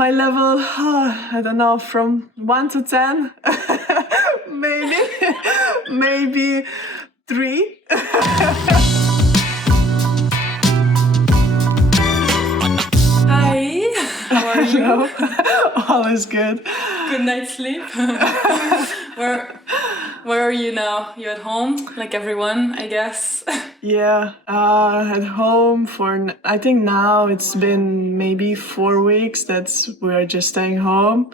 My level, I don't know, from 1 to 10, maybe 3. Hi, how are you? All is good. Good night's sleep. Where are you now? You at home, like everyone, I guess. Yeah, at home for, I think now it's been maybe 4 weeks that we're just staying home.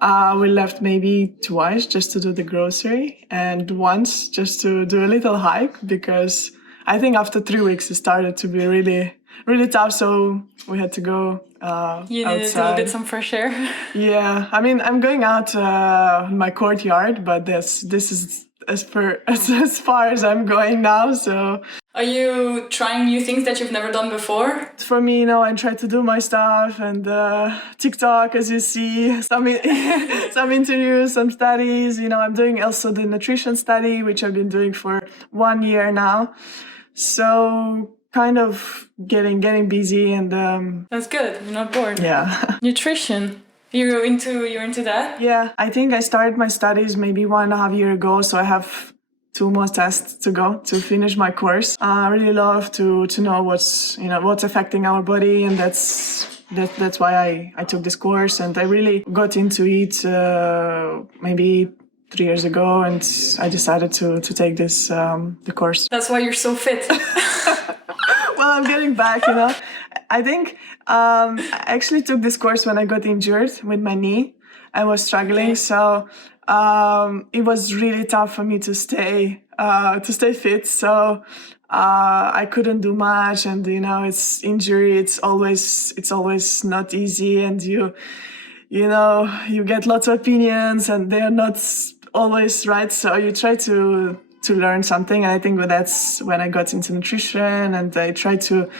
We left maybe twice just to do the grocery and once just to do a little hike because I think after 3 weeks it started to be really, really tough. So we had to go You needed outside. a little bit some fresh air. Yeah, I mean, I'm going out my courtyard, but this is as far as I'm going now. So Are you trying new things that you've never done before? for me, I try to do my stuff and TikTok, as you see, some interviews, some studies. I'm doing also the nutrition study, which I've been doing for 1 year now. So kind of getting busy and That's good. You're not bored. yeah. Nutrition. You're into that? Yeah, I think I started my studies maybe 1.5 years ago, so I have 2 more tests to go to finish my course. I really love to know what's affecting our body, and that's why I took this course, and I really got into it maybe 3 years ago, and I decided to take this the course. That's why you're so fit. Well, I'm getting back, I think I actually took this course when I got injured with my knee. I was struggling, so it was really tough for me to stay fit. So I couldn't do much, and it's injury. It's always not easy, and you get lots of opinions, and they're not always right. So you try to learn something, and I think that's when I got into nutrition, and I tried to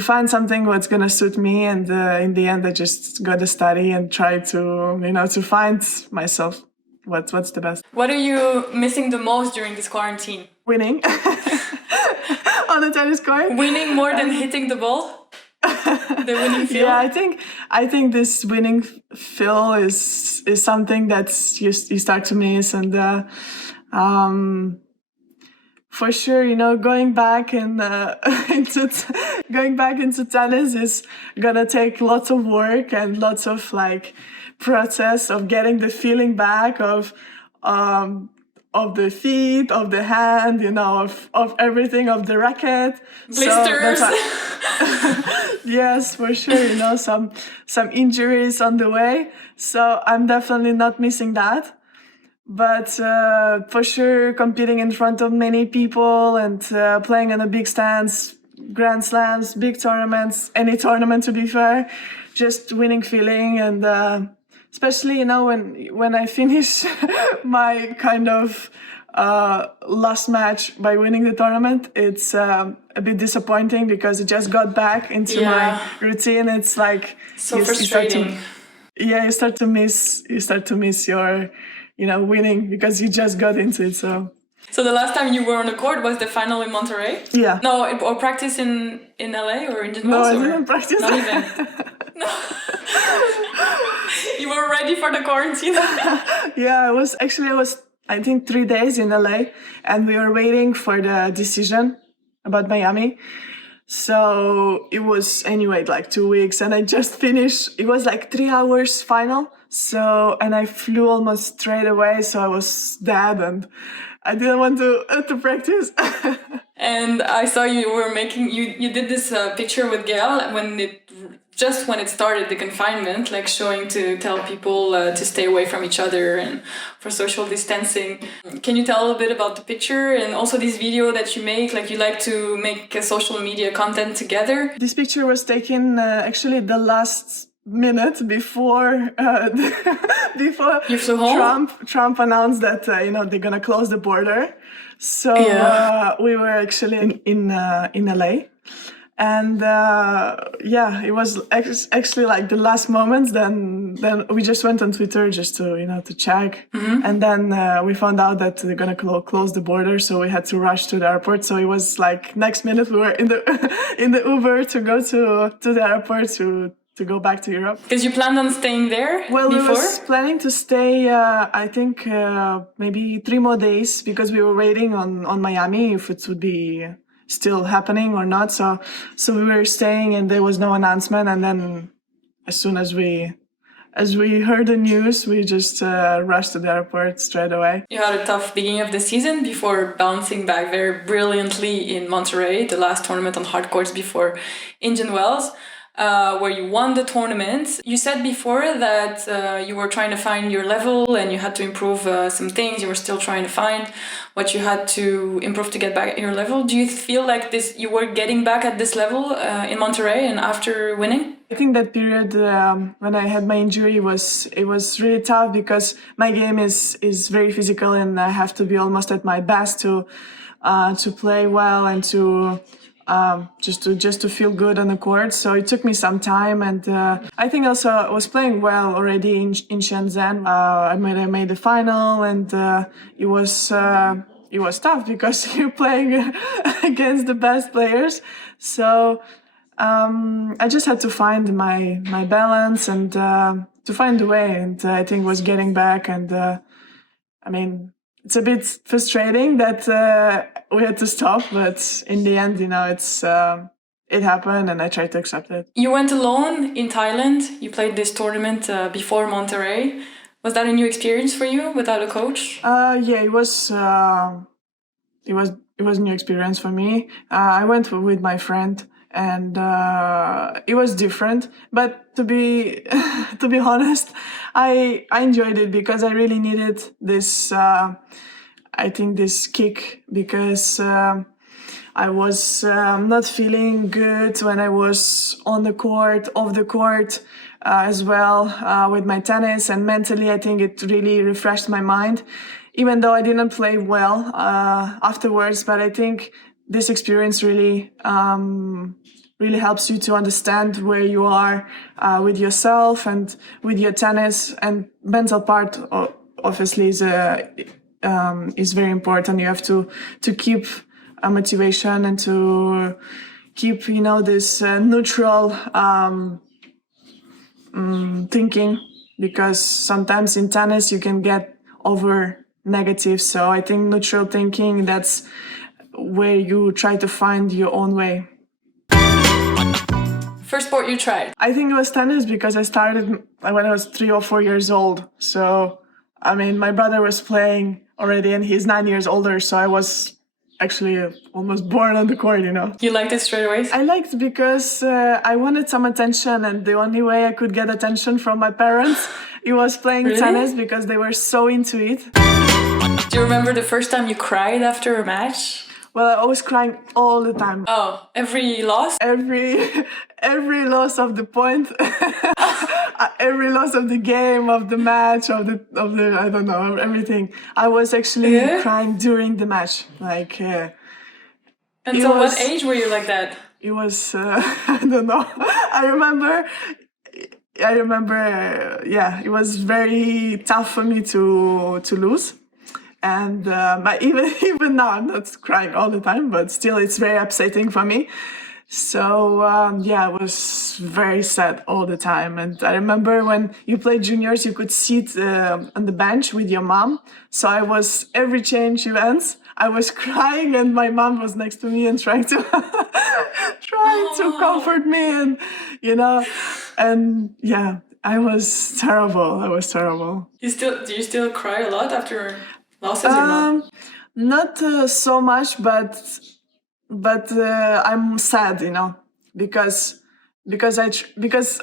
find something what's gonna suit me, and in the end I just got to study and try to find myself what's the best. What are you missing the most during this quarantine? Winning on the tennis court. Winning more than hitting the ball? The winning feel? Yeah, I think this winning feel is something that you start to miss, and for sure, going back into tennis is gonna take lots of work and lots of process of getting the feeling back of the feet, of the hand, of everything, of the racket. Blisters. So yes, for sure. Some injuries on the way. So I'm definitely not missing that. But for sure, competing in front of many people and playing on a big stands, Grand Slams, big tournaments, any tournament to be fair, just winning feeling, and especially when I finish my kind of last match by winning the tournament, it's a bit disappointing because it just got back into my routine. It's like so frustrating. You start to miss your winning because you just got into it. So the last time you were on the court was the final in Monterrey? Yeah. No, or practice in LA or in Denis? No, I didn't practice. Not even. No. You were ready for the quarantine? Yeah, I was I think 3 days in LA, and we were waiting for the decision about Miami. So it was anyway 2 weeks, and I just finished. It was 3 hours final. So, and I flew almost straight away. So I was dead, and I didn't want to practice. And I saw you were you did this picture with Gail when it started the confinement, showing to tell people to stay away from each other and for social distancing. Can you tell a little bit about the picture and also this video that you make? You like to make social media content together? This picture was taken actually the last minute before You flew home? Trump announced that they're gonna close the border. So we were actually in LA. And it was actually the last moments. Then we just went on Twitter just to check, and then we found out that they're gonna close the border. So we had to rush to the airport. So it was next minute we were in the Uber to go to the airport to to go back to Europe. Because you planned on staying there Well, before? we was planning to stay, I think, maybe 3 more days because we were waiting on Miami if it would be still happening or not. So we were staying and there was no announcement. And then as soon as we heard the news, we just rushed to the airport straight away. You had a tough beginning of the season before bouncing back very brilliantly in Monterrey, the last tournament on hard courts before Indian Wells. Where you won the tournament. You said before that you were trying to find your level and you had to improve some things. You were still trying to find what you had to improve to get back at your level. Do you feel like you were getting back at this level in Monterrey and after winning? I think that period when I had my injury it was really tough because my game is very physical and I have to be almost at my best to play well and to just to feel good on the court. So it took me some time, and I think also I was playing well already in Shenzhen. I made the final, and it was tough because you're playing against the best players. So I just had to find my balance and to find a way, and I think was getting back. And I mean, it's a bit frustrating that we had to stop, but in the end, it happened, and I tried to accept it. You went alone in Thailand. You played this tournament before Monterrey. Was that a new experience for you without a coach? Yeah, it was. It was a new experience for me. I went with my friend, and it was different. But to be to be honest, I enjoyed it because I really needed this. I think this kick because I was not feeling good when I was on the court, off the court as well with my tennis, and mentally I think it really refreshed my mind. Even though I didn't play well afterwards, but I think this experience really really helps you to understand where you are with yourself and with your tennis. And mental part obviously is very important. You have to keep a motivation and to keep this neutral thinking, because sometimes in tennis you can get over negative. So I think neutral thinking, that's where you try to find your own way. First sport you tried? I think it was tennis because I started when I was 3 or 4 years old. So, I mean, my brother was playing already and he's 9 years older. So I was actually almost born on the court, You liked it straight away? I liked it because I wanted some attention, and the only way I could get attention from my parents, it was playing tennis because they were so into it. Do you remember the first time you cried after a match? Well, I was crying all the time. Oh, every loss? Every loss of the point, every loss of the game, of the match, of the I don't know, everything. I was actually crying during the match, like. Until what age were you like that? It was I don't know. I remember. Yeah, it was very tough for me to lose. And but even now, I'm not crying all the time, but still, it's very upsetting for me. So yeah, I was very sad all the time. And I remember when you played juniors, you could sit on the bench with your mom. So I was, every change events, I was crying, and my mom was next to me and trying to comfort me, and and yeah, I was terrible. Do you still cry a lot after losses or not? Not so much, but I'm sad, because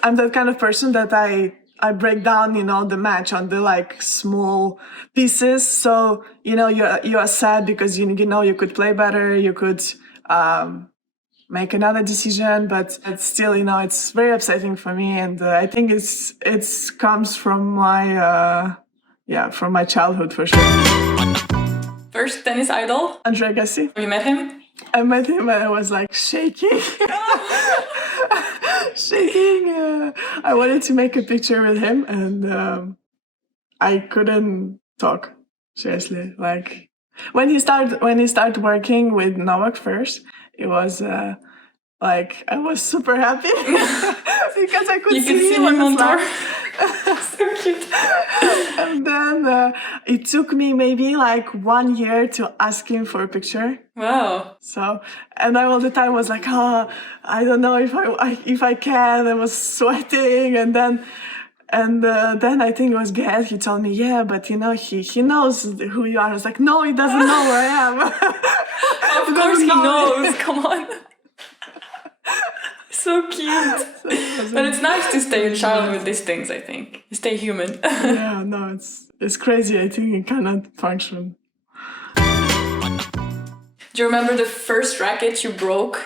I'm that kind of person that I break down, the match on the small pieces. So you are sad because you could play better, you could make another decision, but it's still it's very upsetting for me, and I think it comes from my from my childhood for sure. First tennis idol? Andre Agassi. You met him? I met him and I was shaking. Shaking. I wanted to make a picture with him, and I couldn't talk. Seriously, when he started working with Novak first, it was Like I was super happy because I could You could see him him on tour. Slack. So cute. And then it took me maybe like 1 year to ask him for a picture. Wow. So, and I all the time was like, oh, I don't know if I can. I was sweating, and then I think it was Gael. He told me, yeah, but he knows who you are. I was like, no, he doesn't know who I am. Of course he knows. Come on. So cute. But it's nice to stay a child with these things, I think. You stay human. Yeah, no, it's crazy. I think it cannot function. Do you remember the first racket you broke?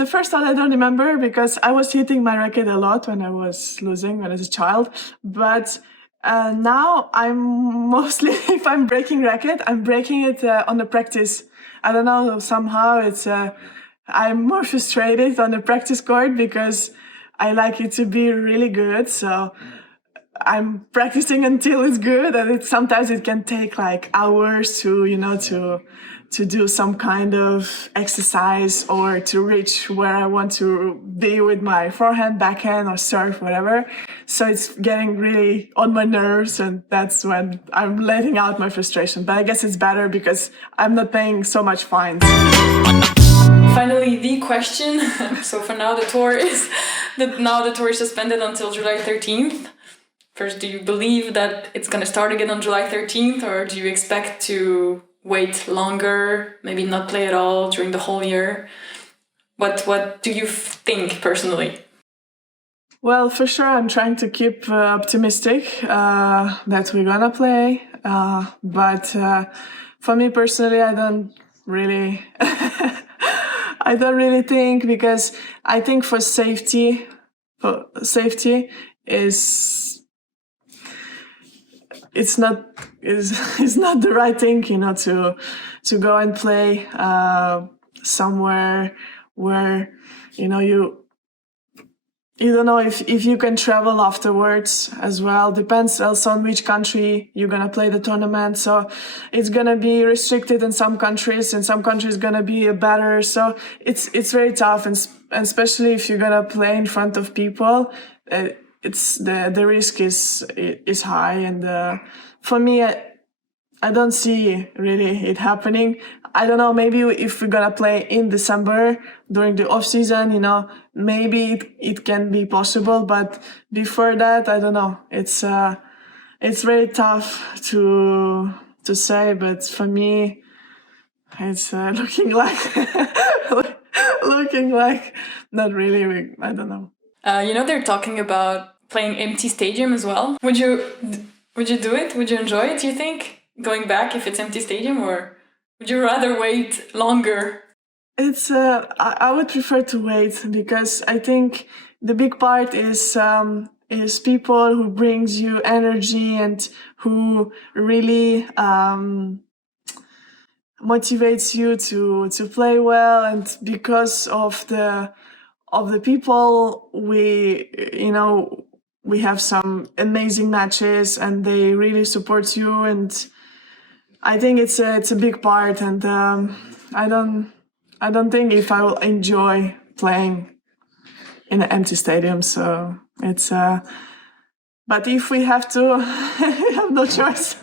The first one I don't remember because I was hitting my racket a lot when I was losing when I was a child. But now I'm mostly, if I'm breaking racket, I'm breaking it on the practice. I don't know, somehow it's... I'm more frustrated on the practice court because I like it to be really good. So I'm practicing until it's good, and sometimes it can take like hours to do some kind of exercise or to reach where I want to be with my forehand, backhand, or serve, whatever. So it's getting really on my nerves, and that's when I'm letting out my frustration. But I guess it's better because I'm not paying so much fines. Finally, the question. So for now, the tour is suspended until July 13th. First, do you believe that it's going to start again on July 13th, or do you expect to wait longer, maybe not play at all during the whole year? What do you think personally? Well, for sure, I'm trying to keep optimistic that we're gonna play. But for me personally, I don't really think, because I think for safety is it's not the right thing, to go and play somewhere where you don't know if you can travel afterwards as well. Depends also on which country you're gonna play the tournament. So it's gonna be restricted in some countries, and some countries gonna be better. So it's very tough, and especially if you're gonna play in front of people, it's the risk is high. And for me, I don't see really it happening. I don't know, maybe if we're gonna play in December during the off season, maybe it can be possible, but before that, I don't know. It's very tough to say, but for me, it's looking like not really. I don't know. They're talking about playing empty stadium as well. Would you do it? Would you enjoy it, do you think? Going back if it's empty stadium, or would you rather wait longer? It's I would prefer to wait, because I think the big part is people who brings you energy and who really motivates you to play well. And because of the people, we have some amazing matches, and they really support you, and I think it's a big part. And I don't think if I will enjoy playing in an empty stadium. So it's but if we have to, we have no choice.